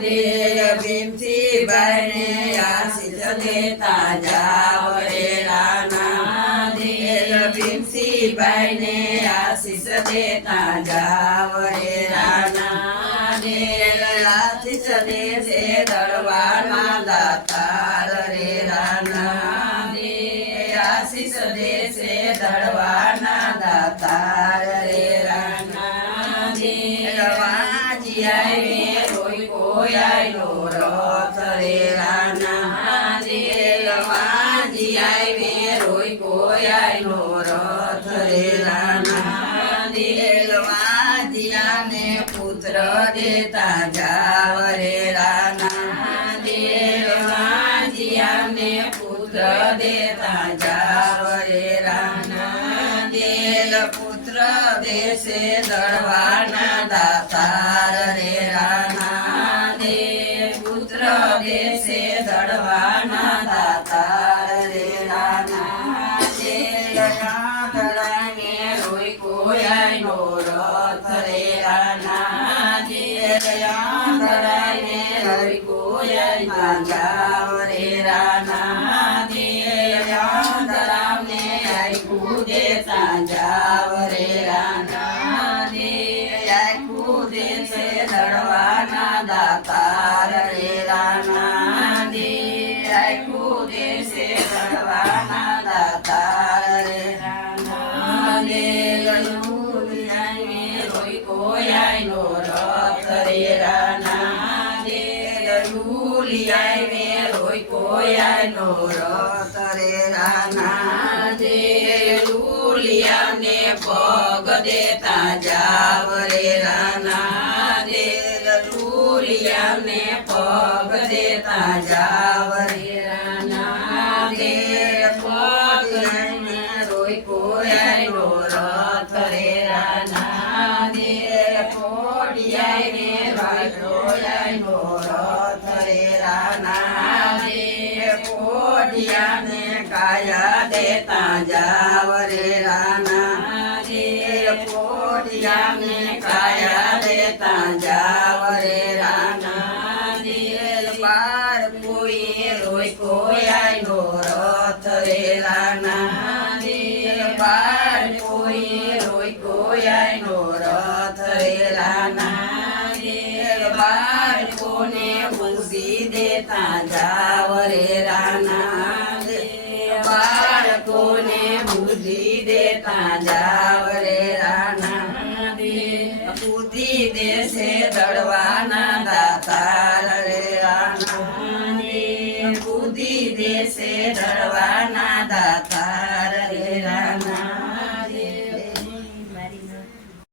દે ભીમસી બાઈને આશીષ દેતા જાવ રે રાના દે ભીમસી બાઈને આશીષ દેતા જાવ રે રાના દે આશીષ દેશે દળવાના દાતાર રે રાના દે આશીષ દેશે દળવાના દાતાર રે રાના દે વાજી આવે રોઈ કોઈ આયલો રથ રે રાના દે વાજી આવે રોઈ કોઈ આયલો રથ રે રાના દે વાજીયાને પુત્ર દેતા જાવ રે રાના દે વાજીયાને પુત્ર દેતા જાવ રે રાના દે પુત્ર દેશે દળવાના દાતાર રે રાના દે પુત્ર દેશે દળવાના દાતાર રે રાના દે દળાને રોઈ કોઈ આયનો રથ રે રાના દે દળાને રોઈ કોઈ આયના જાવ રે રાના દે દળાને આયકું દેતા જાવ રે રાના દે આયકું દેશે દળવાના દાતાર રે રાના દે આયકું દેશે દળવાના દાતાર રે રાના દે રોઈ કોઈ આયનો રથ રે રાના દે લુલિયાને રોઈ કોઈ આયનો રથ રે રાના દે લુલિયાને પગ દેતા જાવ રે રાના દે લુલિયાને પગ દેતા જાવ રે રાના દે પગ લઈને રોઈ કોઈ આયનો રથ રે રાના દે કોડિયાને રોઈ કોઈ આયનો રથ રે રાના દે કોડિયાને કાયા દેતા જાવ રે રાના દે કોડિયાને કાયા દેતા જાવ રે રાના દે બાર કોઈ રોઈ કોઈ આયનો રથ રે રાના દે બાર કોઈ રોઈ કોઈ આયનો રથ રે રાના દે બાર કોને બુદ્ધિ દેતા જાવ રે રાના દે બાળકોને બુદ્ધિ દેતા જાવ રે રાના દે બુદ્ધિ દેશે દળવાના દાતાર રે રાના દે બુદ્ધિ દેશે દળવા